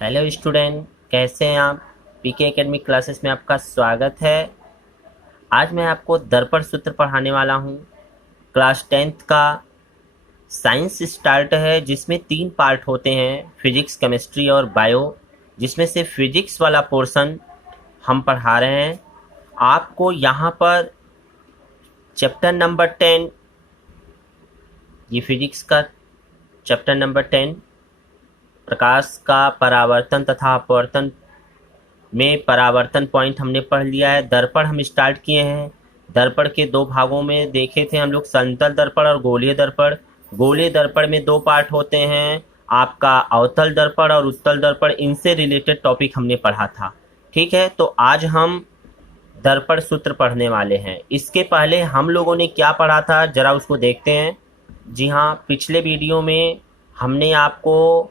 Hello student, कैसे हैं आप। पीके एकेडमी क्लासेस में आपका स्वागत है। आज मैं आपको दर्पण सूत्र पढ़ाने वाला हूं। क्लास 10th का साइंस स्टार्ट है, जिसमें 3 पार्ट होते हैं, फिजिक्स, केमिस्ट्री और बायो। जिसमें से फिजिक्स वाला पोर्शन हम पढ़ा रहे हैं आपको। यहाँ पर चैप्टर नंबर 10, ये फिजिक्स का चैप्टर नंबर 10, प्रकाश का परावर्तन तथा अपवर्तन में परावर्तन पॉइंट हमने पढ़ लिया है। दर्पण हम स्टार्ट किए हैं। दर्पण के 2 भागों में देखे थे हम लोग, समतल दर्पण और गोलीय दर्पण। गोलीय दर्पण में 2 पार्ट होते हैं, आपका अवतल दर्पण और उत्तल दर्पण। इनसे रिलेटेड टॉपिक हमने पढ़ा था। ठीक है, तो आज हम दर्पण सूत्र पढ़ने वाले हैं। इसके पहले हम लोगों ने क्या पढ़ा था, जरा उसको देखते हैं। जी हाँ, पिछले वीडियो में हमने आपको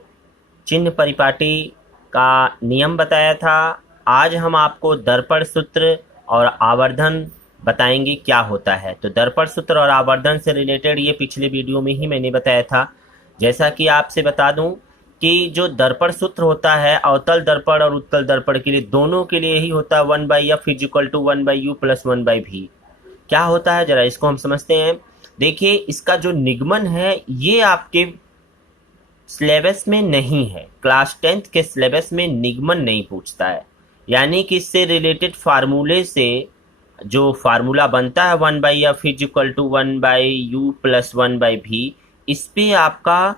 चिन्ह परिपाटी का नियम बताया था। आज हम आपको दर्पण सूत्र और आवर्धन बताएंगे क्या होता है। तो दर्पण सूत्र और आवर्धन से रिलेटेड ये पिछले वीडियो में ही मैंने बताया था। जैसा कि आपसे बता दूं कि जो दर्पण सूत्र होता है अवतल दर्पण और उत्तल दर्पण के लिए, दोनों के लिए ही होता है 1/f = 1/u + 1/v। क्या होता है जरा इसको हम समझते हैं। देखिए, इसका जो निगमन है ये आपके सिलेबस में नहीं है। क्लास 10th के सिलेबस में निगमन नहीं पूछता है, यानी कि इससे रिलेटेड फार्मूले से जो फार्मूला बनता है 1/f = 1/u + 1/v, इस पे आपका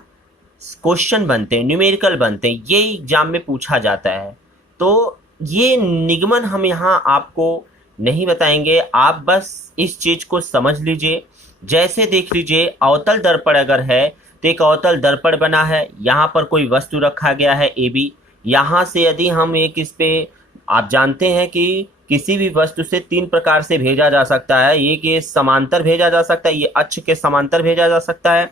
क्वेश्चन बनते हैं, न्यूमेरिकल बनते हैं, ये एग्जाम में पूछा जाता है। तो ये निगमन हम यहाँ आपको नहीं बताएंगे, आप बस इस चीज को समझ लीजिए। जैसे देख लीजिए, अवतल दर्पण अगर है तो एक अवतल दर्पण बना है, यहाँ पर कोई वस्तु रखा गया है ए बी। यहाँ से यदि हम एक इस पे, आप जानते हैं कि किसी भी वस्तु से 3 प्रकार से भेजा जा सकता है। एक ये समांतर भेजा जा सकता है, ये अक्ष के समांतर भेजा जा सकता है।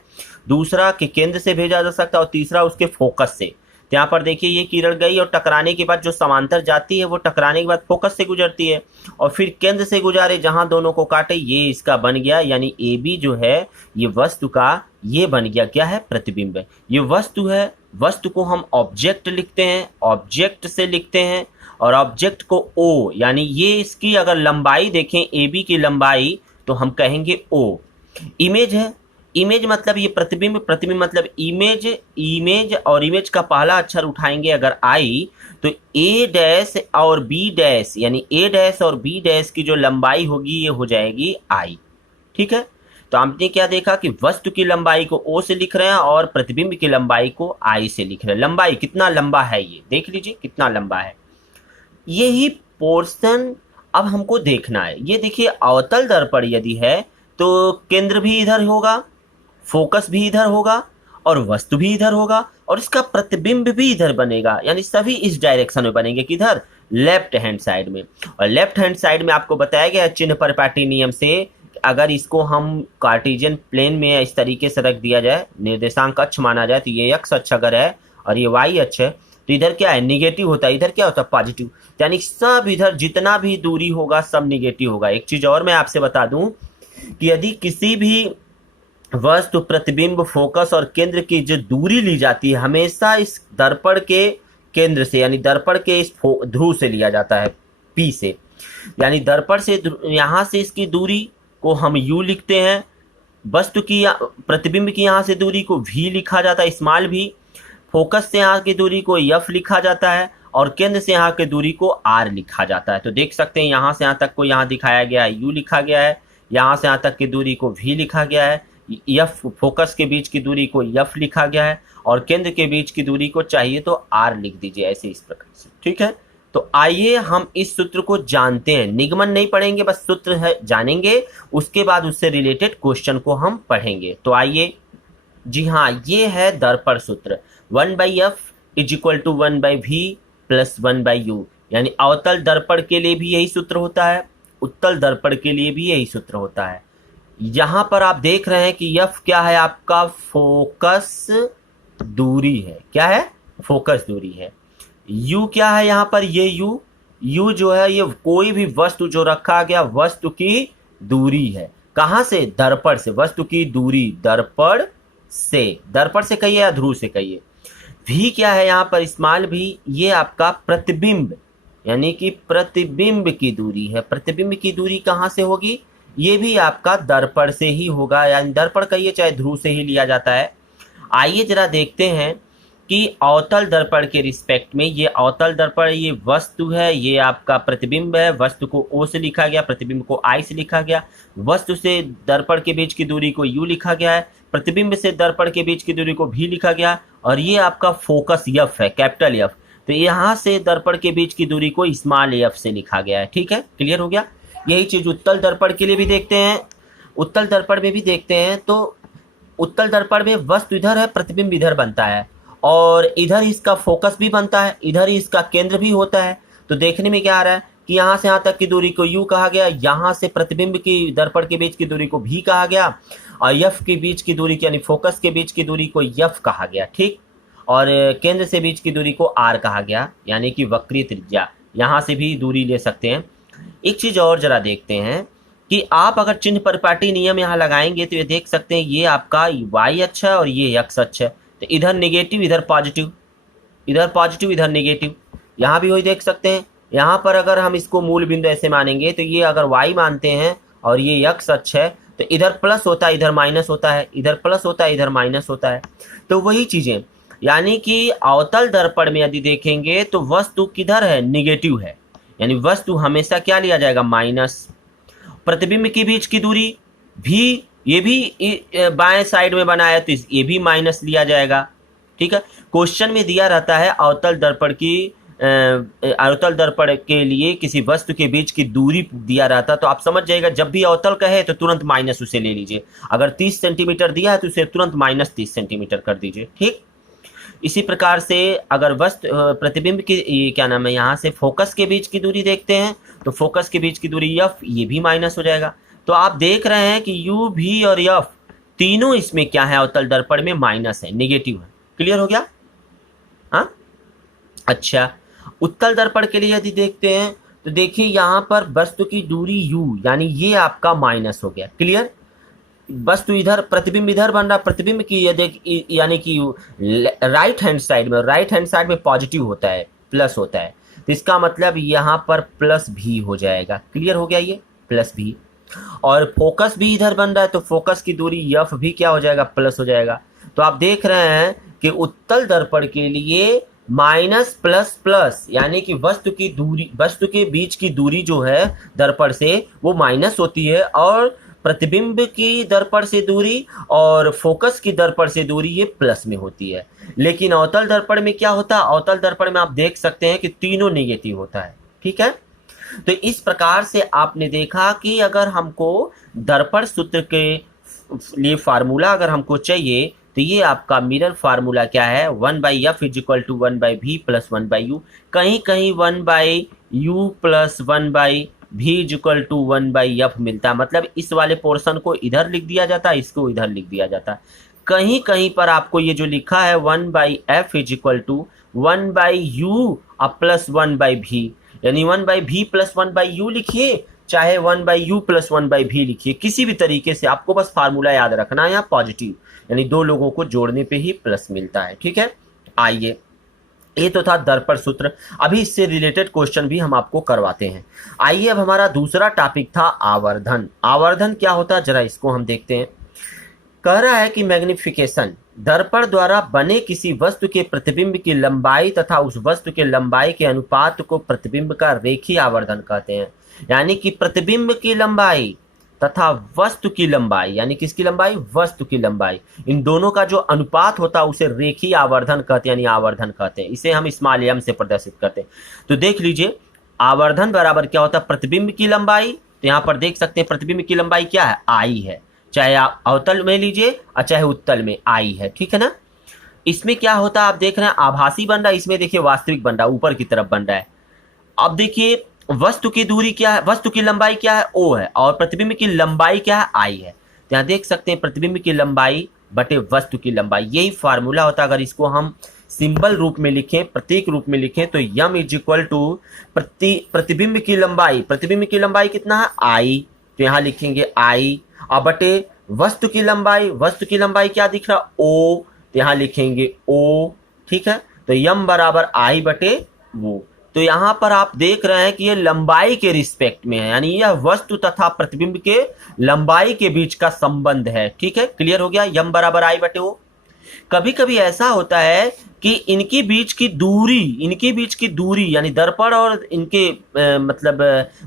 दूसरा कि केंद्र से भेजा जा सकता है, और तीसरा उसके फोकस से। तो यहाँ पर देखिए, ये किरण गई और टकराने के बाद जो समांतर जाती है वो टकराने के बाद फोकस से गुजरती है और फिर केंद्र से गुजारे जहां दोनों को काटे, ये इसका बन गया। यानी ए बी जो है ये वस्तु का ये बन गया, क्या है, प्रतिबिंब। ये वस्तु है, वस्तु को हम ऑब्जेक्ट लिखते हैं, ऑब्जेक्ट से लिखते हैं। और ऑब्जेक्ट को ओ, यानी ये इसकी अगर लंबाई देखें ए बी की लंबाई, तो हम कहेंगे ओ। इमेज है, इमेज मतलब ये प्रतिबिंब, प्रतिबिंब मतलब इमेज। इमेज और इमेज का पहला अक्षर उठाएंगे अगर आई, तो ए डैश और बी डैश, यानी ए डैश और बी डैश की जो लंबाई होगी ये हो जाएगी आई। ठीक है, तो आपने क्या देखा कि वस्तु की लंबाई को ओ से लिख रहे हैं और प्रतिबिंब की लंबाई को आई से लिख रहे हैं। लंबाई कितना लंबा है ये देख लीजिए, कितना लंबा है। यही पोर्शन अब हमको देखना है। ये देखिए, अवतल दर्पण यदि है तो केंद्र भी इधर होगा, फोकस भी इधर होगा और वस्तु भी इधर होगा और इसका प्रतिबिंब भी इधर बनेगा, यानी सभी इस डायरेक्शन में बनेंगे, किधर, लेफ्ट हैंड साइड में। और लेफ्ट हैंड साइड में आपको बताया गया चिन्ह परिपाटी नियम से, अगर इसको हम कार्टेशियन प्लेन में इस तरीके से रख दिया जाए, निर्देशांक अक्ष माना जाए, तो ये एक्स अक्ष अगर है और ये वाई अक्ष है, तो इधर क्या है, निगेटिव होता है, इधर क्या होता है, पॉजिटिव। यानी सब इधर जितना भी दूरी होगा सब निगेटिव होगा। एक चीज और मैं आपसे बता दूं कि यदि किसी भी वस्तु, प्रतिबिंब, फोकस और केंद्र की जो दूरी ली जाती है, हमेशा इस दर्पण के केंद्र से, यानी दर्पण के इस ध्रुव से लिया जाता है, पी से। यानी दर्पण से यहाँ से इसकी दूरी को हम यू लिखते हैं, वस्तु की प्रतिबिंब की यहाँ से दूरी को वी लिखा जाता है, स्मॉल वी। फोकस से यहाँ की दूरी को एफ लिखा जाता है और केंद्र से यहाँ की दूरी को आर लिखा जाता है। तो देख सकते हैं यहाँ से यहाँ तक को यहाँ दिखाया गया है, यू लिखा गया है, यहाँ से यहाँ तक की दूरी को वी लिखा गया है, एफ, फोकस के बीच की दूरी को एफ लिखा गया है और केंद्र के बीच की दूरी को चाहिए तो आर लिख दीजिए, ऐसे इस प्रकार से। ठीक है, तो आइए हम इस सूत्र को जानते हैं। निगमन नहीं पढ़ेंगे, बस सूत्र है जानेंगे, उसके बाद उससे रिलेटेड क्वेश्चन को हम पढ़ेंगे। तो आइए, जी हाँ, ये है दर्पण सूत्र। 1/f = 1/v + 1/u, यानी अवतल दर्पण के लिए भी यही सूत्र होता है, उत्तल दर्पण के लिए भी यही सूत्र होता है। यहां पर आप देख रहे हैं कि f क्या है, आपका फोकस दूरी है। क्या है, फोकस दूरी है। u क्या है, यहां पर ये u जो है ये कोई भी वस्तु जो रखा गया वस्तु की दूरी है। कहां से, दर्पण से, वस्तु की दूरी दर्पण से, दर्पण से कहिए या ध्रुव से कहिए। भी क्या है यहाँ पर, स्मॉल भी, ये आपका प्रतिबिंब यानी कि प्रतिबिंब की दूरी है। प्रतिबिंब की दूरी कहाँ से होगी, ये भी आपका दर्पण से ही होगा, यानी दर्पण कहिए चाहे ध्रुव से ही लिया जाता है। आइए जरा देखते हैं कि अवतल दर्पण के रिस्पेक्ट में, ये अवतल दर्पण, ये वस्तु है, ये आपका प्रतिबिंब है। वस्तु को ओ से लिखा गया, प्रतिबिंब को आई से लिखा गया। वस्तु से दर्पण के बीच की दूरी को यू लिखा गया है, प्रतिबिंब से दर्पण के बीच की दूरी को भी लिखा गया, और ये आपका फोकस यफ है, कैपिटल यफ। तो यहाँ से दर्पण के बीच की दूरी को स्मॉल एफ से लिखा गया है। ठीक है, क्लियर हो गया। यही चीज उत्तल दर्पण के लिए भी देखते हैं, उत्तल दर्पण में भी देखते हैं। तो उत्तल दर्पण में वस्तु इधर है, प्रतिबिंब इधर बनता है, और इधर इसका फोकस भी बनता है, इधर ही इसका केंद्र भी होता है। तो देखने में क्या आ रहा है कि यहाँ से यहाँ तक की दूरी को यू कहा गया, यहाँ से प्रतिबिंब की दर्पण के बीच की दूरी को भी कहा गया, और यफ के बीच की दूरी यानी फोकस के बीच की दूरी को यफ कहा गया। ठीक, और केंद्र से बीच की दूरी को आर कहा गया, यानी कि वक्रीय त्रिज्या। यहाँ से भी दूरी ले सकते हैं। एक चीज और जरा देखते हैं कि आप अगर चिन्ह परिपाटी नियम यहाँ लगाएंगे तो ये देख सकते हैं, ये आपका y अक्ष है और ये x अक्ष है। तो इधर नेगेटिव इधर पॉजिटिव, इधर पॉजिटिव इधर नेगेटिव, यहाँ भी वही देख सकते हैं। यहाँ पर अगर हम इसको मूल बिंदु ऐसे मानेंगे तो ये अगर y मानते हैं और ये x अक्ष है, तो इधर प्लस होता है इधर माइनस होता है, इधर प्लस होता है इधर माइनस होता है। तो वही चीजें, यानी कि अवतल दर्पण में यदि देखेंगे तो वस्तु किधर है, निगेटिव है, यानी वस्तु हमेशा क्या लिया जाएगा, माइनस। प्रतिबिंब के बीच की दूरी भी, ये भी बाएं साइड में बना है तो ये भी माइनस लिया जाएगा। ठीक है, क्वेश्चन में दिया रहता है अवतल दर्पण की, अवतल दर्पण के लिए किसी वस्तु के बीच की दूरी दिया रहता, तो आप समझ जाइएगा जब भी अवतल कहे तो तुरंत माइनस उसे ले लीजिए। अगर 30 सेंटीमीटर दिया है तो उसे तुरंत माइनस 30 सेंटीमीटर कर दीजिए। ठीक, इसी प्रकार से अगर वस्तु प्रतिबिंब की क्या नाम है, यहाँ से फोकस के बीच की दूरी देखते हैं तो फोकस के बीच की दूरी यफ, ये भी माइनस हो जाएगा। तो आप देख रहे हैं कि यू भी और यफ तीनों इसमें क्या है, अवतल दर्पण में माइनस है, नेगेटिव है। क्लियर हो गया। हाँ, अच्छा, उत्तल दर्पण के लिए यदि देखते हैं तो देखिए यहाँ पर वस्तु की दूरी u, यानी ये आपका माइनस हो गया। क्लियर, वस्तु इधर, प्रतिबिंब इधर बन रहा, प्रतिबिंब की ये यानी कि राइट हैंड साइड में पॉजिटिव होता है, प्लस होता है, तो इसका मतलब यहाँ पर प्लस भी हो जाएगा। क्लियर हो गया, ये प्लस भी। और फोकस भी इधर बन रहा है तो फोकस की दूरी यफ भी क्या हो जाएगा, प्लस हो जाएगा। तो आप देख रहे हैं कि उत्तल दर्पण के लिए माइनस प्लस प्लस, यानी कि वस्तु की दूरी, वस्तु के बीच की दूरी जो है दर्पण से वो माइनस होती है, और प्रतिबिंब की दर्पण से दूरी और फोकस की दर्पण से दूरी ये प्लस में होती है। लेकिन अवतल दर्पण में क्या होता है, अवतल दर्पण में आप देख सकते हैं कि तीनों नेगेटिव होता है। ठीक है, तो इस प्रकार से आपने देखा कि अगर हमको दर्पण सूत्र के लिए फार्मूला अगर हमको चाहिए तो ये आपका मिरर फार्मूला क्या है, 1/f is equal to 1/v plus 1/u। कहीं कहीं 1/u plus 1/v is equal to 1/f मिलता है, मतलब इस वाले पोर्शन को इधर लिख दिया जाता है, इसको इधर लिख दिया जाता है। कहीं कहीं पर आपको ये जो लिखा है 1/f is equal to 1/u plus 1/v, यानी 1/v प्लस 1/u लिखिए, चाहे 1/u प्लस 1/v लिखिए, किसी भी तरीके से आपको बस फार्मूला याद रखना है, यहाँ पॉजिटिव, यानी दो लोगों को जोड़ने पे ही प्लस मिलता है। ठीक है, आइए, ये तो था दर्पण सूत्र। अभी इससे रिलेटेड क्वेश्चन भी हम आपको करवाते हैं। आइए, अब हमारा दूसरा टॉपिक था आवर्धन। आवर्धन क्या होता है जरा इसको हम देखते हैं। कह रहा है कि मैग्निफिकेशन, दर्पण द्वारा बने किसी वस्तु के प्रतिबिंब की लंबाई तथा उस वस्तु के लंबाई के अनुपात को प्रतिबिंब का रेखीय आवर्धन कहते हैं। यानी कि प्रतिबिंब की लंबाई तथा वस्तु की लंबाई, यानी किसकी लंबाई, वस्तु की लंबाई, इन दोनों का जो अनुपात होता है उसे रेखीय आवर्धन कहते हैं, यानी आवर्धन कहते हैं। इसे हम स्मॉल एम से प्रदर्शित करते हैं। तो देख लीजिए, आवर्धन बराबर क्या होता है, प्रतिबिंब की लंबाई। तो यहाँ पर देख सकते हैं प्रतिबिंब की लंबाई क्या है, आई है, चाहे आप अवतल में लीजिए और चाहे उत्तल में, आई है। ठीक है ना। इसमें क्या होता है, आप देख रहे हैं आभासी बन रहा है, इसमें देखिए वास्तविक बन रहा है, ऊपर की तरफ बन रहा है। अब देखिए वस्तु की दूरी क्या है, वस्तु की लंबाई क्या है, ओ है, और प्रतिबिंब की लंबाई क्या है, आई है। तो यहाँ देख सकते हैं प्रतिबिंब की लंबाई बटे वस्तु की लंबाई, यही फार्मूला होता है। अगर इसको हम सिंबल रूप में लिखें, प्रतीक रूप में लिखें, तो यम इज इक्वल टू प्रतिबिंब की लंबाई, प्रतिबिंब की लंबाई कितना है, आई, तो यहाँ लिखेंगे आई, और बटे वस्तु की लंबाई, वस्तु की लंबाई क्या दिख रहा, ओ, तो यहाँ लिखेंगे ओ। ठीक है, तो यम बराबर आई बटे वो। तो यहां पर आप देख रहे हैं कि ये लंबाई के रिस्पेक्ट में है, यानी यह वस्तु तथा प्रतिबिंब के लंबाई के बीच का संबंध है। ठीक है, क्लियर हो गया, यम बराबर आई बटे वो। कभी कभी ऐसा होता है कि इनकी बीच की दूरी यानी दर्पण और इनके मतलब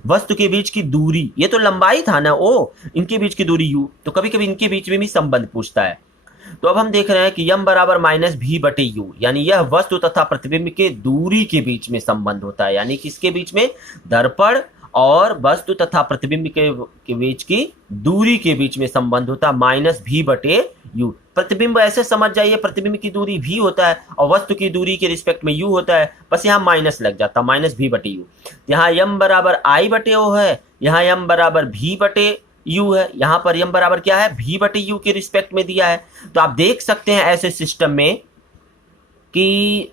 वस्तु के बीच की दूरी, ये तो लंबाई था ना ओ, इनके बीच की दूरी यू, तो कभी कभी इनके बीच में भी संबंध पूछता है। तो अब हम देख रहे हैं कि यम बराबर माइनस भी बटे यू, यानी यह वस्तु तथा प्रतिबिंब के दूरी के बीच में संबंध होता है, यानी किसके बीच में, दर्पण और वस्तु तथा प्रतिबिंब के बीच की दूरी के बीच में संबंध होता है, माइनस भी बटे यू। प्रतिबिंब ऐसे समझ जाइए, प्रतिबिंब की दूरी भी होता है और वस्तु की दूरी के रिस्पेक्ट में यू होता है, बस यहाँ माइनस लग जाता है, माइनस भी बटे यू। यहाँ यम बराबर आई बटे ओ है, यहाँ यम बराबर भी बटे यू है, यहाँ पर यम बराबर क्या है, भी बटे यू के रिस्पेक्ट में दिया है। तो आप देख सकते हैं ऐसे सिस्टम में कि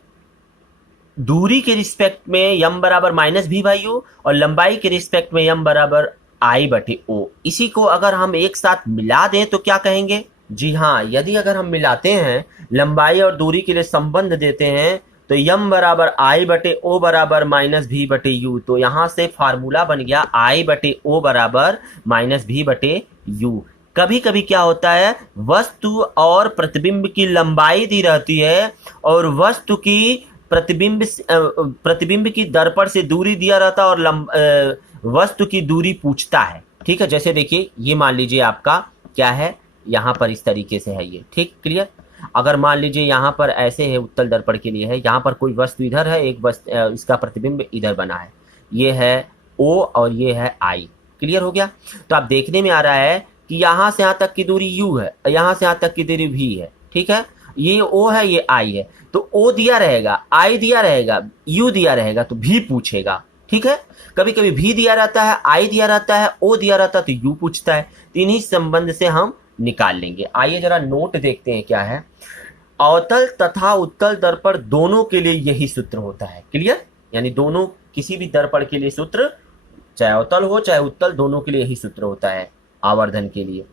दूरी के रिस्पेक्ट में यम बराबर माइनस भी बाई यू और लंबाई के रिस्पेक्ट में यम बराबर आई बटे ओ। इसी को अगर हम एक साथ मिला दें तो क्या कहेंगे, जी हाँ, यदि अगर हम मिलाते हैं, लंबाई और दूरी के लिए संबंध देते हैं, तो यम बराबर आई बटे ओ बराबर माइनस भी बटे यू। तो यहां से फार्मूला बन गया आई बटे ओ बराबर माइनस भी बटे यू। कभी कभी क्या होता है, वस्तु और प्रतिबिंब की लंबाई दी रहती है और वस्तु की प्रतिबिंब की दर्पण से दूरी दिया रहता है और वस्तु की दूरी पूछता है। ठीक है, जैसे देखिए ये मान लीजिए आपका क्या है, यहाँ पर इस तरीके से है ये, ठीक, क्लियर। अगर मान लीजिए यहाँ पर ऐसे है, उत्तल दर्पण के लिए है, यहाँ पर कोई वस्तु इधर है, एक वस्तु इसका प्रतिबिंब इधर बना है, ये है ओ और ये है आई, क्लियर हो गया। तो आप देखने में आ रहा है कि यहाँ से यहाँ तक की दूरी यू है, यहाँ से यहाँ तक की दूरी भी है, ठीक है, ये ओ है, ये आई है, तो ओ दिया रहेगा, आई दिया रहेगा, यू दिया रहेगा, तो भी पूछेगा। ठीक है, कभी कभी भी दिया रहता है, आई दिया रहता है, ओ दिया रहता है, तो यू पूछता है। तो इन्हीं संबंध से हम निकाल लेंगे। आइए जरा नोट देखते हैं क्या है। अवतल तथा उत्तल दर्पण दोनों के लिए यही सूत्र होता है, क्लियर, यानी दोनों किसी भी दर्पण के लिए सूत्र, चाहे अवतल हो चाहे उत्तल, दोनों के लिए यही सूत्र होता है आवर्धन के लिए।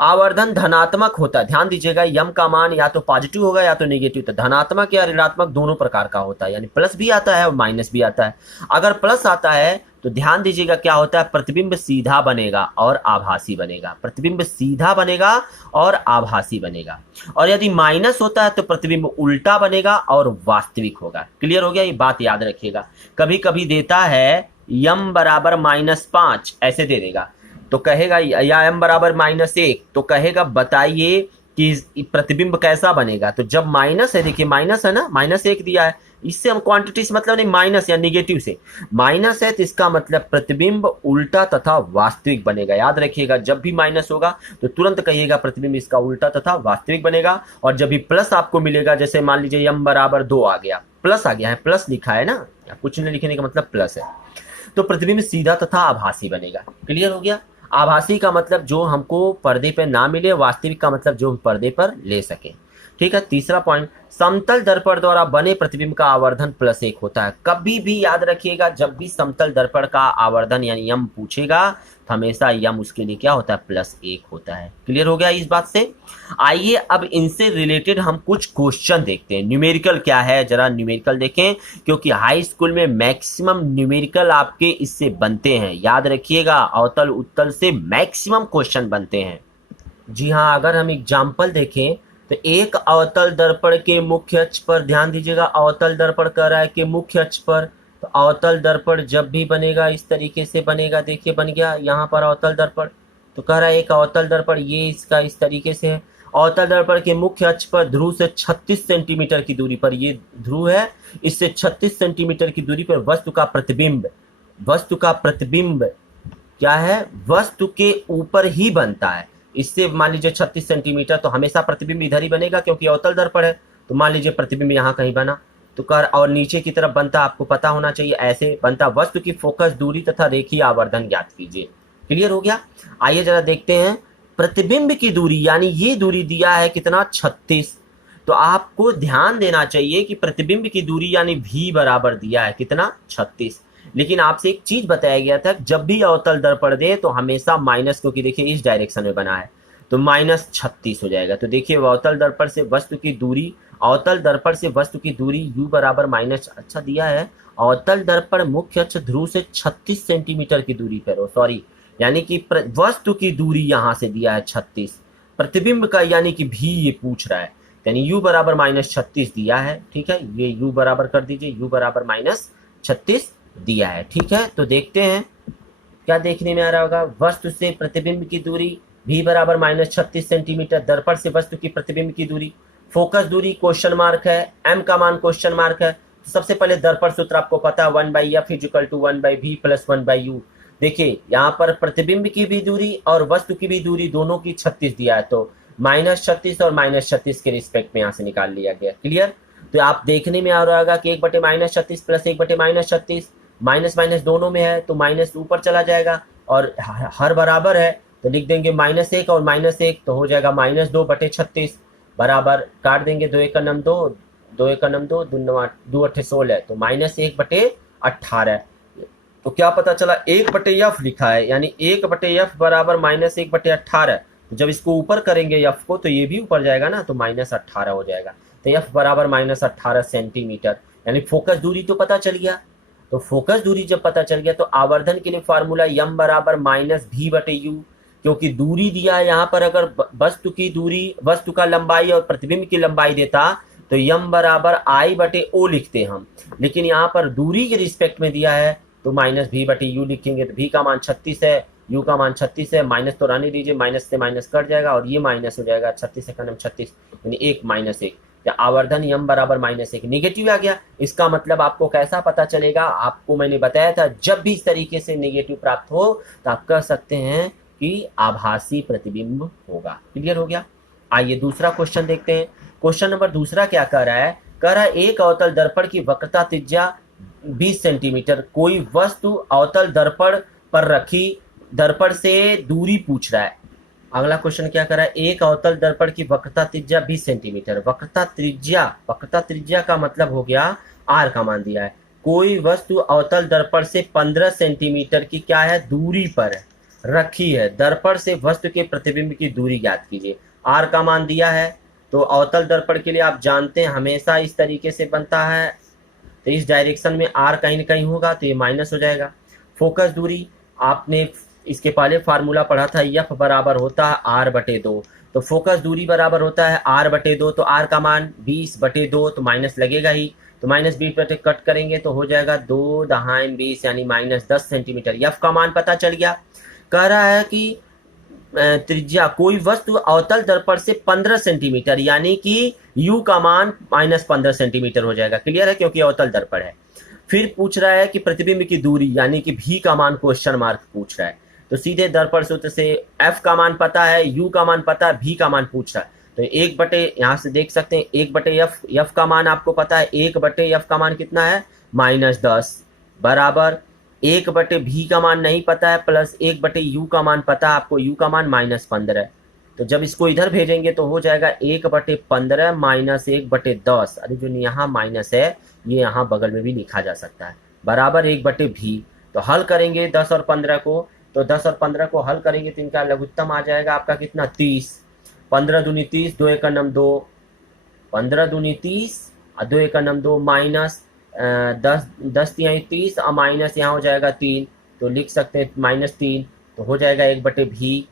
आवर्धन धनात्मक होता है, ध्यान दीजिएगा, यम का मान या तो पॉजिटिव होगा या तो नेगेटिव, तो धनात्मक या ऋणात्मक दोनों प्रकार का होता है, यानी प्लस भी आता है और माइनस भी आता है। अगर प्लस आता है तो ध्यान दीजिएगा क्या होता है, प्रतिबिंब सीधा बनेगा और आभासी बनेगा, प्रतिबिंब सीधा बनेगा और आभासी बनेगा। और यदि माइनस होता है तो प्रतिबिंब उल्टा बनेगा और वास्तविक होगा। क्लियर हो गया, ये बात याद रखिएगा। कभी कभी देता है यम बराबर -5 ऐसे दे देगा, तो कहेगा, या एम बराबर -1 तो कहेगा बताइए कि प्रतिबिंब कैसा बनेगा। तो जब माइनस है, देखिए माइनस है ना, -1 दिया है, इससे हम क्वांटिटी से मतलब नहीं, माइनस या निगेटिव से माइनस है, तो इसका मतलब प्रतिबिंब उल्टा तथा वास्तविक बनेगा। याद रखिएगा, जब भी माइनस होगा तो तुरंत कहिएगा प्रतिबिंब इसका उल्टा तथा वास्तविक बनेगा। और जब भी प्लस आपको मिलेगा, जैसे मान लीजिए यम बराबर 2 आ गया, प्लस आ गया है, प्लस लिखा है ना, कुछ नहीं लिखने का मतलब प्लस है, तो प्रतिबिंब सीधा तथा आभासी बनेगा। क्लियर हो गया। आभासी का मतलब जो हमको पर्दे पर ना मिले, वास्तविक का मतलब जो हम पर्दे पर ले सके। ठीक है, तीसरा पॉइंट, समतल दर्पण द्वारा बने प्रतिबिंब का आवर्धन +1 होता है। कभी भी याद रखिएगा, जब भी समतल दर्पण का आवर्धन यानी यम पूछेगा तो हमेशा यम उसके लिए क्या होता है, +1 होता है। क्लियर हो गया इस बात से। आइए अब इनसे रिलेटेड हम कुछ क्वेश्चन देखते हैं। न्यूमेरिकल क्या है, जरा न्यूमेरिकल देखें, क्योंकि हाई स्कूल में मैक्सिमम न्यूमेरिकल आपके इससे बनते हैं। याद रखिएगा, अवतल उत्तल से मैक्सिमम क्वेश्चन बनते हैं। जी हाँ, अगर हम एग्जाम्पल देखें तो एक अवतल दर्पण के मुख्य अक्ष पर, ध्यान दीजिएगा, अवतल दर्पण कह रहा है कि मुख्य अक्ष पर, तो अवतल दर्पण जब भी बनेगा इस तरीके से बनेगा। देखिए बन गया यहाँ पर अवतल दर्पण, तो कह रहा है एक अवतल दर्पण ये इसका इस तरीके से है। अवतल दर्पण के मुख्य अक्ष पर ध्रुव से 36 सेंटीमीटर की दूरी पर, ये ध्रुव है, इससे 36 सेंटीमीटर की दूरी पर वस्तु का प्रतिबिंब क्या है, वस्तु के ऊपर ही बनता है। इससे मान लीजिए 36 सेंटीमीटर, तो हमेशा प्रतिबिंब इधर ही बनेगा क्योंकि अवतल दर्पण है। तो मान लीजिए प्रतिबिंब यहाँ कहीं बना, तो कर और नीचे की तरफ बनता, आपको पता होना चाहिए ऐसे बनता। वस्तु की फोकस दूरी तथा रेखीय आवर्धन ज्ञात कीजिए। क्लियर हो गया। आइए जरा देखते हैं प्रतिबिंब की दूरी, यानी ये दूरी दिया है कितना, 36। तो आपको ध्यान देना चाहिए कि प्रतिबिंब की दूरी यानी भी बराबर दिया है कितना, 36। लेकिन आपसे एक चीज बताया गया था, जब भी अवतल दर्पण दे तो हमेशा माइनस, क्योंकि देखिए इस डायरेक्शन में बना है तो -36 हो जाएगा। तो देखिए अवतल दर्पण से वस्तु की दूरी अवतल दर्पण से वस्तु की दूरी u बराबर माइनस, अच्छा दिया है, अवतल दर्पण मुख्य अक्ष ध्रुव से 36 सेंटीमीटर की दूरी पर हो, सॉरी, यानी कि वस्तु की दूरी यहां से दिया है 36, प्रतिबिंब का यानी कि भी ये पूछ रहा है, यानी u बराबर माइनस 36 दिया है, ठीक है, ये u बराबर कर दीजिए, u बराबर माइनस 36 दिया है, ठीक है। तो देखते हैं क्या देखने में आ रहा होगा, वस्तु से प्रतिबिंब की दूरी v बराबर माइनस 36 सेंटीमीटर, दर्पण से वस्तु की प्रतिबिंब की दूरी, फोकस दूरी क्वेश्चन मार्क है, m का मान क्वेश्चन मार्क है। तो सबसे पहले दर्पण सूत्र आपको पता है 1/f equal to 1/v plus 1/u। देखिए यहाँ पर प्रतिबिंब की भी दूरी और वस्तु की भी दूरी दोनों की 36 दिया है, तो -36 और -36 के रिस्पेक्ट में यहाँ से निकाल लिया गया, क्लियर। तो आप देखने में आ रहा होगा कि 1/-36 प्लस 1/-36, माइनस माइनस दोनों में है तो माइनस ऊपर चला जाएगा, और हर बराबर है तो लिख देंगे -1 और -1, तो हो जाएगा -2/36 बराबर, काट देंगे 2 × 9 2, 2 × 9 2, 2 8 16, तो -1/18। तो क्या पता चला 1/f लिखा है, यानी 1/f बराबर -1/18। तो जब इसको ऊपर करेंगे f को तो ये भी ऊपर जाएगा ना, तो -18 हो जाएगा। तो f बराबर -18 सेंटीमीटर, यानी फोकस दूरी तो पता चल गया। तो फोकस दूरी जब पता चल गया तो आवर्धन के लिए फार्मूला m बराबर -v/u, क्योंकि दूरी दिया है यहाँ पर, अगर वस्तु की दूरी, वस्तु का लंबाई और प्रतिबिंब की लंबाई देता तो m बराबर I/O लिखते हम, लेकिन यहाँ पर दूरी के रिस्पेक्ट में दिया है तो -v/u लिखेंगे। तो v का मान 36 है, u का मान 36 है, माइनस तो रहने दीजिए, माइनस से माइनस कट जाएगा और ये माइनस हो जाएगा, 36 का 36 यानी 1 -1, आवर्धन m बराबर -1 निगेटिव आ गया। इसका मतलब आपको कैसा पता चलेगा, आपको मैंने बताया था जब भी इस तरीके से नेगेटिव प्राप्त हो तो आप कह सकते हैं कि आभासी प्रतिबिंब होगा, क्लियर हो गया। आइए दूसरा क्वेश्चन देखते हैं। क्वेश्चन नंबर दूसरा क्या कह रहा है, कह रहा है एक अवतल दर्पण की वक्रता त्रिज्या 20 सेंटीमीटर, कोई वस्तु अवतल दर्पण पर रखी, दर्पण से दूरी पूछ रहा है। अगला क्वेश्चन क्या कर रहा है, एक अवतल दर्पण की वक्रता त्रिज्या 20 सेंटीमीटर, वक्रता त्रिज्या का मतलब हो गया r का मान दिया है, कोई वस्तु अवतल दर्पण से 15 सेंटीमीटर की क्या है दूरी पर रखी है, दर्पण से वस्तु के प्रतिबिंब की दूरी ज्ञात कीजिए, r का मान दिया है। तो अवतल दर्पण के लिए आप जानते हैं हमेशा इस तरीके से बनता है, तो इस डायरेक्शन में r कहीं ना कहीं होगा तो ये माइनस हो जाएगा। फोकस दूरी आपने इसके पहले फार्मूला पढ़ा था, f बराबर होता है r/2, तो फोकस दूरी बराबर होता है r/2, तो r का मान 20/2, तो माइनस लगेगा ही, तो -20 कट करेंगे तो हो जाएगा 2×20 यानी -10 सेंटीमीटर। f का मान पता चल गया। कह रहा है कि त्रिज्या, कोई वस्तु अवतल दर्पण से 15 सेंटीमीटर, यानी कि u का मान -15 सेंटीमीटर हो जाएगा, क्लियर है, क्योंकि अवतल दर्पण है। फिर पूछ रहा है कि प्रतिबिंब की दूरी, यानी कि v का मान क्वेश्चन मार्क पूछ रहा है, तो सीधे दर्पण सूत्र से f का मान पता है, u का मान पता है, v का मान पूछ रहा है, तो 1/ यहाँ से देख सकते हैं 1/f का मान आपको पता है, 1/f का मान कितना है -10 बराबर 1/v का मान नहीं पता है, प्लस 1/u का मान पता है आपको, u का मान -15। तो जब इसको इधर भेजेंगे तो हो जाएगा 1/15 - 1/10, अरे जो यहाँ माइनस है ये यहाँ बगल में भी लिखा जा सकता है, बराबर 1/v। तो हल करेंगे 10 और 15 को, तो 10 और 15 को हल करेंगे तो इनका लघुत्तम आ जाएगा आपका कितना 30, 15 दूनी 30, 2 × 9 2, 15 दूनी 30 और 2 × 9 2, माइनस 10 यहाँ 30 और माइनस यहाँ हो जाएगा 3, तो लिख सकते हैं -3, तो हो जाएगा 1/v।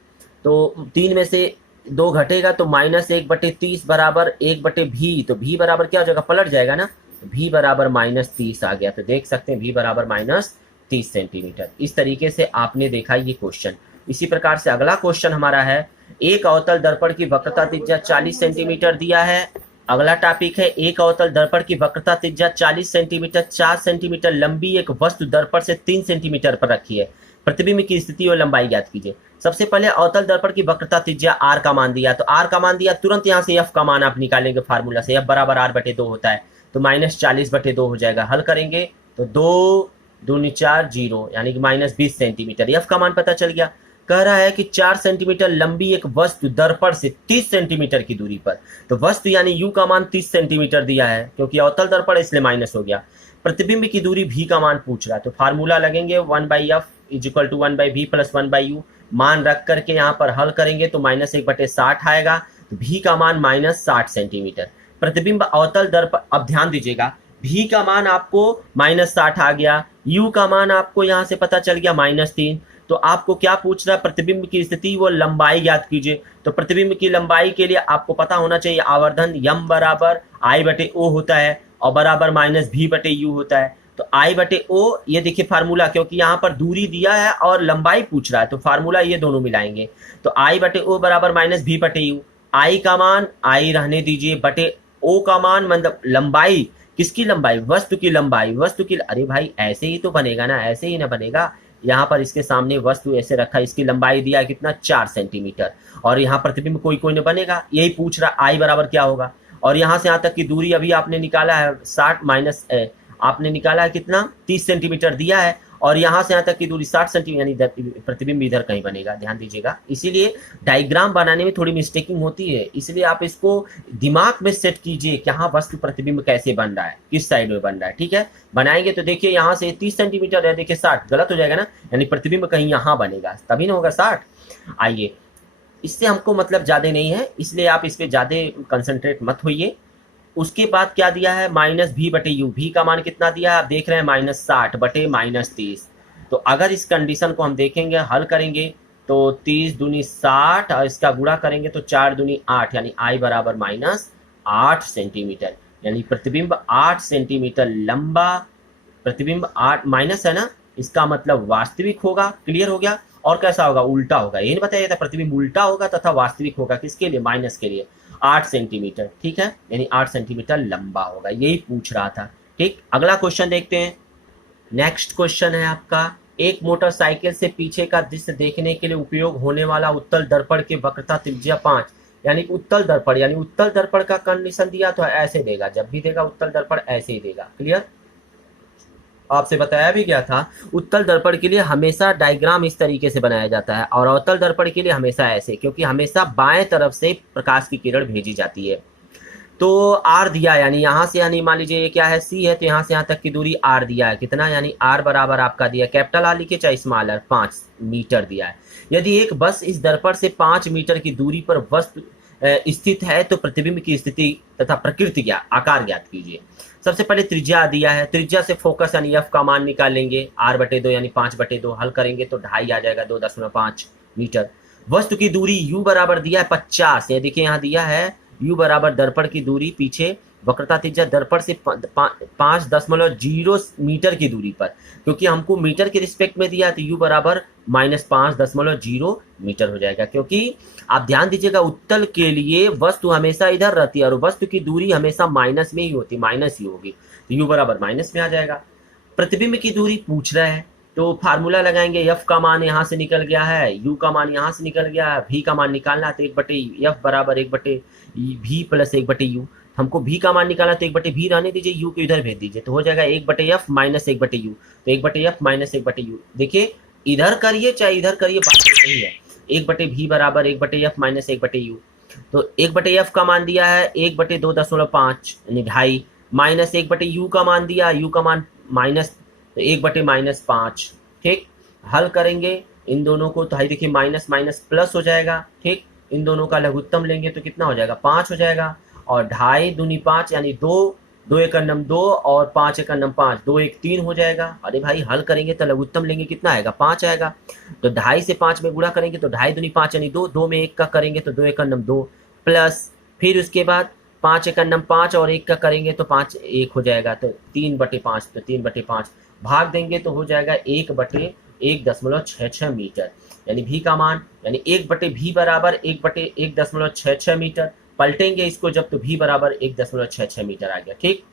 तो 3 में से 2 घटेगा तो -1/30 बराबर 1/v, तो v बराबर क्या हो जाएगा, पलट जाएगा ना, v बराबर -30 आ गया। तो देख सकते हैं v बराबर -30 सेंटीमीटर। इस तरीके से आपने देखा ये क्वेश्चन। इसी प्रकार से अगला क्वेश्चन हमारा है, एक अवतल दर्पण की वक्रता त्रिज्या 40 सेंटीमीटर दिया है। अगला टॉपिक है, एक अवतल दर्पण की वक्रता त्रिज्या 40 सेंटीमीटर, 4 सेंटीमीटर लंबी एक वस्तु दर्पण से 3 सेंटीमीटर पर रखी है, प्रतिबिंब की स्थिति और लंबाई ज्ञात कीजिए। सबसे पहले अवतल दर्पण की वक्रता त्रिज्या r का मान दिया, तो r का मान दिया, तुरंत यहाँ से f का मान आप निकालेंगे फार्मूला से, f बराबर r/2 होता है, तो -40/2 हो जाएगा। हल करेंगे तो 2 दूनी 4 0 यानी कि -20 सेंटीमीटर। f का मान पता चल गया। कह रहा है कि 4 सेंटीमीटर लंबी एक वस्तु दर्पण से 30 सेंटीमीटर की दूरी पर, तो वस्तु यानी u का मान 30 सेंटीमीटर दिया है, क्योंकि अवतल दर्पण इसलिए माइनस हो गया। प्रतिबिंब की दूरी v का मान पूछ रहा है, तो फार्मूला लगेंगे 1/f equal to 1/v plus 1/u, मान रख करके यहाँ पर हल करेंगे तो -1/60 आएगा, तो v का मान -60 सेंटीमीटर। प्रतिबिंब अवतल दर्पण, अब ध्यान दीजिएगा, भी का मान आपको -60 आ गया, यू का मान आपको यहां से पता चल गया -3। तो आपको क्या पूछ रहा है, प्रतिबिंब की स्थिति वो लंबाई ज्ञात कीजिए। तो प्रतिबिंब की लंबाई के लिए आपको पता होना चाहिए आवर्धन यम बराबर I/O होता है और बराबर -V/U होता है। तो I/O, ये देखिए फार्मूला, क्योंकि यहाँ पर दूरी दिया है और लंबाई पूछ रहा है तो फार्मूला ये दोनों मिलाएंगे। तो I/O बराबर -V/U। I का मान I रहने दीजिए, बटे O का मान मतलब लंबाई, किसकी लंबाई, वस्तु की लंबाई, वस्तु की, अरे भाई ऐसे ही तो बनेगा ना, ऐसे ही ना बनेगा। यहाँ पर इसके सामने वस्तु ऐसे रखा, इसकी लंबाई दिया है कितना, 4 सेंटीमीटर, और यहाँ प्रतिबिंब कोई कोई न बनेगा, यही पूछ रहा आई बराबर क्या होगा। और यहाँ से यहाँ तक की दूरी अभी आपने निकाला है 60 माइनस आपने निकाला है कितना, 30 सेंटीमीटर दिया है, और यहाँ से यहाँ तक की दूरी 60 सेंटीमीटर, यानी प्रतिबिंब इधर कहीं बनेगा, ध्यान दीजिएगा। इसीलिए डायग्राम बनाने में थोड़ी मिस्टेकिंग होती है, इसलिए आप इसको दिमाग में सेट कीजिए कि हाँ वस्तु प्रतिबिंब कैसे बन रहा है, किस साइड में बन रहा है। ठीक है, बनाएंगे तो देखिए यहाँ से 30 सेंटीमीटर है, देखिए 60 गलत हो जाएगा ना, यानी प्रतिबिंब कहीं यहाँ बनेगा, तभी ना होगा 60। आइए, इससे हमको मतलब ज्यादा नहीं है, इसलिए आप इस पर ज्यादा कंसंट्रेट मत होइए। उसके बाद क्या दिया है, -V/U, भी का मान कितना दिया है आप देख रहे हैं, -60 बटे -30। तो अगर इस कंडीशन को हम देखेंगे, हल करेंगे तो 30 दूनी 60 और इसका गुणा करेंगे तो 4 दूनी 8, यानी I बराबर -8 सेंटीमीटर, यानी प्रतिबिंब 8 सेंटीमीटर लंबा, प्रतिबिंब 8 माइनस है ना, इसका मतलब वास्तविक होगा। क्लियर हो गया। और कैसा होगा, उल्टा होगा, ये नहीं बताया था, प्रतिबिंब उल्टा होगा तथा वास्तविक होगा, किसके लिए, माइनस के लिए, 8 सेंटीमीटर। ठीक है, यानी 8 सेंटीमीटर लंबा होगा, यही पूछ रहा था। ठीक, अगला क्वेश्चन देखते हैं। नेक्स्ट क्वेश्चन है आपका, एक मोटरसाइकिल से पीछे का दृश्य देखने के लिए उपयोग होने वाला उत्तल दर्पण की वक्रता त्रिज्या 5, यानी उत्तल दर्पण, यानी उत्तल दर्पण का कंडीशन दिया तो ऐसे देगा, जब भी देगा उत्तल दर्पण ऐसे ही देगा। क्लियर, आपसे बताया भी गया था, उत्तल दर्पण के लिए हमेशा डायग्राम इस तरीके से बनाया जाता है और अवतल दर्पण के लिए हमेशा ऐसे, क्योंकि हमेशा बाएं तरफ से प्रकाश की किरण भेजी जाती है। तो R दिया, यानी यहाँ से, यानी मान लीजिए ये क्या है, C है, तो यहाँ से यहाँ तक की दूरी R दिया है, कितना, यानी R बराबर आपका दिया, कैपिटल R लिखिए चाहे स्मॉल r, 5 मीटर दिया है। यदि एक बस इस दर्पण से 5 मीटर की दूरी पर वस्तु स्थित है तो प्रतिबिंब की स्थिति तथा प्रकृति आकार ज्ञात कीजिए। सबसे पहले त्रिज्या दिया है, त्रिज्या से फोकस यानी F का मान निकालेंगे, R/2 यानी 5/2, हल करेंगे तो 2.5 आ जाएगा, 2.5 मीटर। वस्तु की दूरी U बराबर दिया है 50, ये देखिए यहाँ दिया है U बराबर दर्पण की दूरी पीछे, वक्रता त्रिज्या दर्पण से 5.0 मीटर की दूरी पर, क्योंकि हमको मीटर के रिस्पेक्ट में दिया है तो U बराबर -5.0 मीटर हो जाएगा। क्योंकि आप ध्यान दीजिएगा, उत्तल के लिए वस्तु हमेशा इधर रहती है और वस्तु की दूरी हमेशा माइनस में ही होती, माइनस ही होगी, तो U बराबर माइनस में आ जाएगा। प्रतिबिंब की दूरी पूछ रहा है तो फार्मूला लगाएंगे, F का मान यहाँ से निकल गया है, U का मान यहाँ से निकल गया है, V का मान निकालना है तो 1/F बराबर 1/V प्लस 1/U। हमको V का मान निकालना तो 1/V रहने दीजिए, U को इधर भेज दीजिए, तो हो जाएगा 1/F माइनस 1/U, तो 1/F माइनस 1/U। देखिए इधर करिए चाहे इधर करिए, बात तो सही है। 1/V बराबर 1/F माइनस 1/U, तो 1/F का मान दिया है 1/2.5 यानी 2.5, माइनस 1/U का मान दिया, U का मान माइनस, तो 1/-5। ठीक, हल करेंगे इन दोनों को तो देखिए माइनस माइनस प्लस हो जाएगा। ठीक, इन दोनों का लघुत्तम लेंगे तो कितना हो जाएगा, 5 हो जाएगा, और 2.5 दूनी 5 यानी 2, 2 एक अन्नम 2 और 5 एक अन्नम 5, 2 एक 3 हो जाएगा। अरे भाई हल करेंगे तो लघुत्तम लेंगे कितना आएगा, 5 आएगा, तो 2.5 से 5 में गुणा करेंगे तो 2.5 दूनी 5 यानी 2, 2 में 1 का करेंगे तो 2 एक अन्नम 2, प्लस फिर उसके बाद 5 एक अन्नम 5 और 1 का करेंगे तो 5 1 हो जाएगा, तो 3/5, तो 3/5 भाग देंगे तो हो जाएगा 1/1.66 मीटर, यानी V का मान, यानी 1/V बराबर 1/1.66 मीटर। पलटेंगे इसको जब तो V बराबर 1.66 मीटर आ गया। ठीक,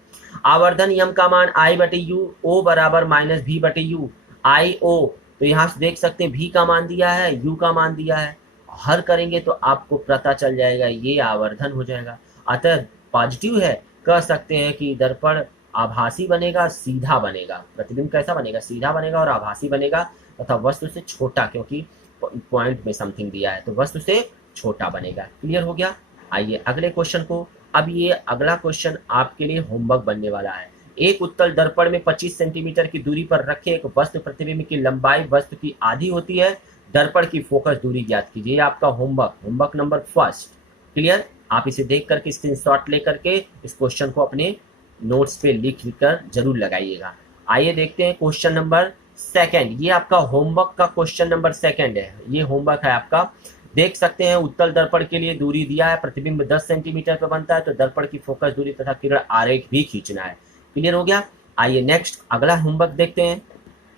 आवर्धन यम का मान I/U, O बराबर -V/U, I/O, तो यहाँ से देख सकते हैं V का मान दिया है, U का मान दिया है, हल करेंगे तो आपको पता चल जाएगा ये आवर्धन हो जाएगा। अतः पॉजिटिव है, कह सकते हैं कि दर्पण आभासी बनेगा, सीधा बनेगा, प्रतिबिंब कैसा बनेगा, सीधा बनेगा और आभासी बनेगा, तथा वस्तु से छोटा, क्योंकि पॉइंट में समथिंग दिया है तो वस्तु से छोटा बनेगा। क्लियर हो गया। आइए अगले क्वेश्चन को, अब ये अगला क्वेश्चन आपके लिए होमवर्क बनने वाला है। एक उत्तल दर्पण में 25 सेंटीमीटर की दूरी पर रखे एक वस्तु प्रतिबिंब की लंबाई वस्तु की आधी होती है, दर्पण की फोकस दूरी ज्ञात कीजिए। आपका होमवर्क नंबर 1। क्लियर। आप इसे देख करके स्क्रीनशॉट ले करके इस क्वेश्चन को अपने नोट्स पे लिख कर जरूर लगाइएगा। आइए देखते हैं क्वेश्चन नंबर सेकंड। ये आपका होमवर्क का क्वेश्चन नंबर सेकंड है। ये होमवर्क है आपका। देख सकते हैं उत्तल दर्पण के लिए दूरी दिया है, प्रतिबिंब 10 सेंटीमीटर पर बनता है, तो दर्पण की फोकस दूरी तथा किरण आरेख भी खींचना है। क्लियर हो गया। आइए नेक्स्ट अगला होमवर्क देखते हैं।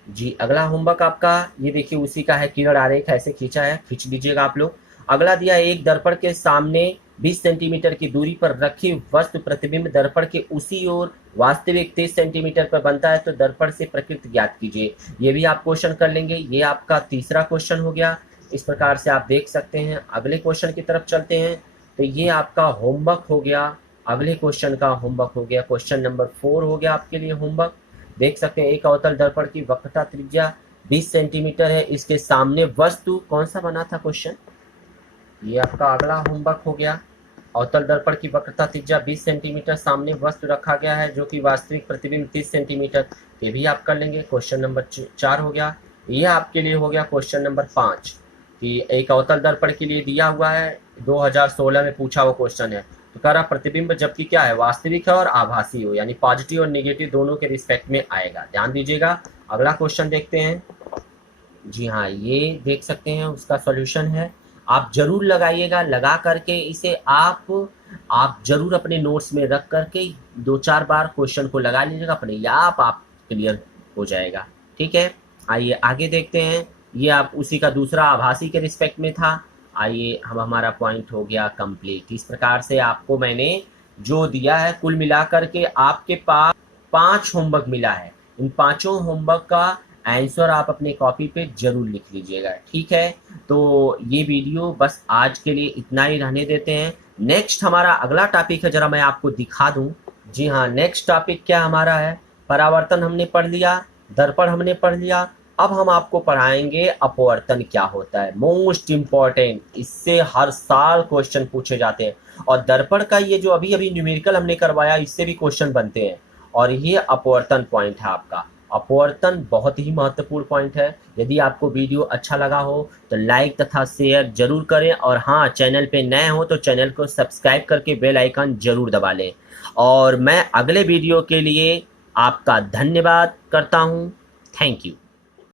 जी अगला होमवर्क आपका ये देखिए उसी का है, किरण आरेख ऐसे खींचा है, खींच लीजिएगा आप लोग। अगला दिया है, एक दर्पण के सामने 20 सेंटीमीटर की दूरी पर रखी वस्तु प्रतिबिंब दर्पण के उसी ओर वास्तविक 30 सेंटीमीटर पर बनता है, तो दर्पण से प्रकृति ज्ञात कीजिए। ये भी आप क्वेश्चन कर लेंगे। ये आपका तीसरा क्वेश्चन हो गया। इस प्रकार से आप देख सकते हैं। अगले क्वेश्चन की तरफ चलते हैं। तो ये आपका होमवर्क हो गया, अगले क्वेश्चन का होमवर्क हो गया। क्वेश्चन नंबर 4 हो गया आपके लिए होमवर्क। देख सकते हैं एक अवतल दर्पण की वक्रता त्रिज्या 20 सेंटीमीटर है, इसके सामने वस्तु कौन सा बना था क्वेश्चन, ये आपका अगला होमवर्क हो गया। अवतल दर्पण की वक्रता त्रिज्या 20 सेंटीमीटर, सामने वस्तु रखा गया है जो कि वास्तविक प्रतिबिंब 30 सेंटीमीटर, ये भी आप कर लेंगे। क्वेश्चन नंबर 4 हो गया। ये आपके लिए हो गया क्वेश्चन नंबर 5 कि एक अवतल दर्पण के लिए दिया हुआ है, 2016 में पूछा हुआ क्वेश्चन है। तो कह रहा प्रतिबिंब जबकि क्या है, वास्तविक है और आभासी हो, यानी पॉजिटिव और नेगेटिव दोनों के रिस्पेक्ट में आएगा। ध्यान दीजिएगा। अगला क्वेश्चन देखते हैं। जी हाँ, ये देख सकते हैं उसका सॉल्यूशन है। आप जरूर लगाइएगा, लगा करके इसे आप जरूर अपने नोट्स में रख करके 2-4 बार क्वेश्चन को लगा लीजिएगा, अपने आप क्लियर हो जाएगा। ठीक है, आइए आगे देखते हैं। ये आप उसी का दूसरा आभासी के रिस्पेक्ट में था। आइए हम हमारा पॉइंट हो गया कंप्लीट। इस प्रकार से आपको मैंने जो दिया है कुल मिलाकर के आपके पास 5 होमवर्क मिला है। इन 5 होमवर्क का आंसर आप अपने कॉपी पे जरूर लिख लीजिएगा। ठीक है, तो ये वीडियो बस आज के लिए इतना ही रहने देते हैं। नेक्स्ट हमारा अगला टॉपिक है, जरा मैं आपको दिखा दूं। जी हाँ, नेक्स्ट टॉपिक क्या हमारा है, परावर्तन हमने पढ़ लिया, दर्पण हमने पढ़ लिया। अब हम आपको पढ़ाएंगे अपवर्तन क्या होता है, मोस्ट इम्पॉर्टेंट, इससे हर साल क्वेश्चन पूछे जाते हैं। और दर्पण का ये जो अभी अभी न्यूमेरिकल हमने करवाया, इससे भी क्वेश्चन बनते हैं। और ये अपवर्तन पॉइंट है आपका। अपवर्तन बहुत ही महत्वपूर्ण पॉइंट है। यदि आपको वीडियो अच्छा लगा हो तो लाइक तथा शेयर जरूर करें, और हाँ, चैनल पे नए हो तो चैनल को सब्सक्राइब करके बेल आइकन जरूर दबा लें। और मैं अगले वीडियो के लिए आपका धन्यवाद करता हूँ। Thank you.